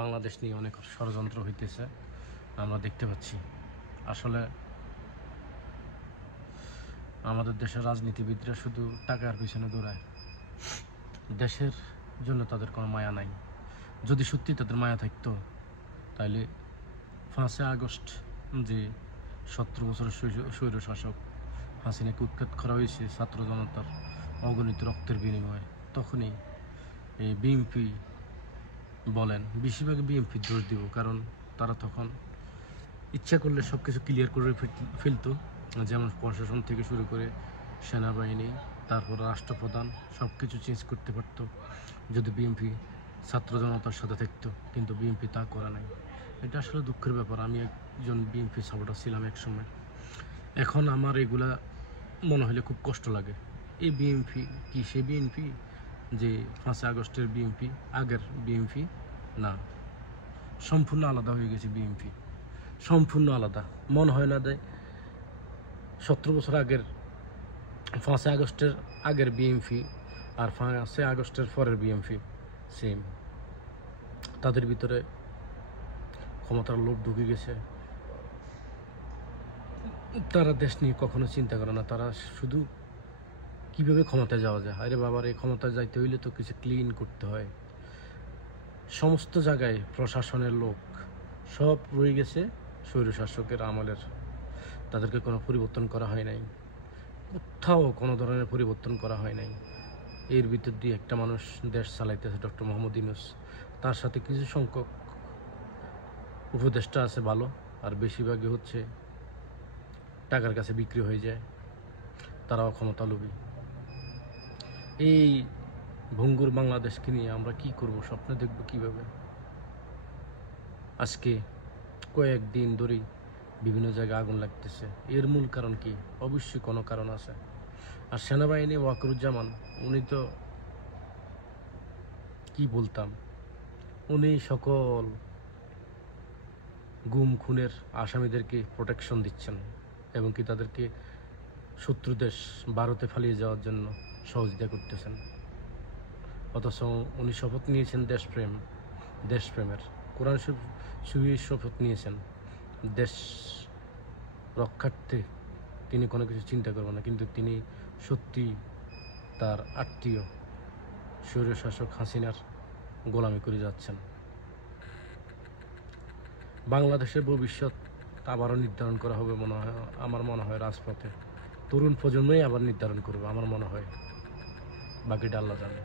বাংলাদেশ নিয়ে অনেক ষড়যন্ত্র হইতেছে আমরা দেখতে পাচ্ছি। আসলে আমাদের দেশের রাজনীতিবিদরা শুধু টাকার পিছনে দৌড়ায়, দেশের জন্য তাদের কোনো মায়া নাই। যদি সত্যি তাদের মায়া থাকতো তাহলে 5 আগস্ট যে 17 বছরের স্বৈরশাসক হাসিনাকে উৎখাত করা হয়েছে ছাত্র জনতার অগণিত রক্তের বিনিময়ে, তখনই এই বিএনপি বলেন, বেশিরভাগ বিএনপি দোষ দিব, কারণ তারা তখন ইচ্ছা করলে সব কিছু ক্লিয়ার করে ফেলতো, যেমন প্রশাসন থেকে শুরু করে সেনাবাহিনী, তারপর রাষ্ট্রপ্রধান, সব কিছু চেঞ্জ করতে পারত যদি বিএনপি ছাত্র জনতার সাথে থাকতো। কিন্তু বিএনপি তা করা নাই। এটা আসলে দুঃখের ব্যাপার। আমি একজন বিএনপি সাপোর্টার ছিলাম এক সময়, এখন আমার এগুলা মনে হলে খুব কষ্ট লাগে। এই বিএনপি কি সে বিএনপি যে 5 আগস্টের বিএনপি? আগের বিএনপি না, সম্পূর্ণ আলাদা হয়ে গেছে বিএনপি, সম্পূর্ণ আলাদা। মনে হয় না যে 17 বছর আগের 5 আগস্টের আগের বিএনপি আর 5 আগস্টের পরের বিএনপি সেম। তাদের ভিতরে ক্ষমতার লোভ ঢুকে গেছে। তারা দেশ নিয়ে কখনো চিন্তা করে না, তারা শুধু কিভাবে ক্ষমতায় যাওয়া যায়। আরে বাবার, এই ক্ষমতায় যাইতে হইলে তো কিছু ক্লিন করতে হয়। সমস্ত জায়গায় প্রশাসনের লোক সব রয়ে গেছে স্বৈরশাসকের আমলের, তাদেরকে কোনো পরিবর্তন করা হয় নাই, কোথাও কোনো ধরনের পরিবর্তন করা হয় নাই। এর ভিতর দিয়ে একটা মানুষ দেশ চালাইতেছে, ডক্টর মোহাম্মদ ইউনূস। তার সাথে কিছু সংখ্যক উপদেষ্টা আছে ভালো, আর বেশিরভাগই হচ্ছে টাকার কাছে বিক্রি হয়ে যায়, তারাও ক্ষমতা লোভী। এই ভঙ্গুর বাংলাদেশকে নিয়ে আমরা কি করব, স্বপ্ন দেখব কিভাবে? আজকে কয়েকদিন ধরেই বিভিন্ন জায়গায় আগুন লাগতেছে। এর মূল কারণ কি? অবশ্যই কোনো কারণ আছে। আর সেনাবাহিনী ওয়াকারুজ্জামান, উনি তো কি বলতাম, উনি সকল গুম খুনের আসামিদেরকে প্রোটেকশন দিচ্ছেন এবং কি তাদেরকে শত্রু দেশ ভারতে পালিয়ে যাওয়ার জন্য সহযোগিতা করতেছেন। অথচ উনি শপথ নিয়েছেন দেশপ্রেমের, কোরআন শরীফের শপথ নিয়েছেন দেশ রক্ষার্থে তিনি কোনো কিছু চিন্তা করবেন না। কিন্তু তিনি সত্যি তার আত্মীয় স্বৈরশাসক হাসিনার গোলামি করে যাচ্ছেন। বাংলাদেশের ভবিষ্যৎ আবারও নির্ধারণ করা হবে মনে হয়, আমার মনে হয় রাজপথে তরুণ প্রজন্মই আবার নির্ধারণ করবে আমার মনে হয়। বাকিটা আল্লাহ জানে।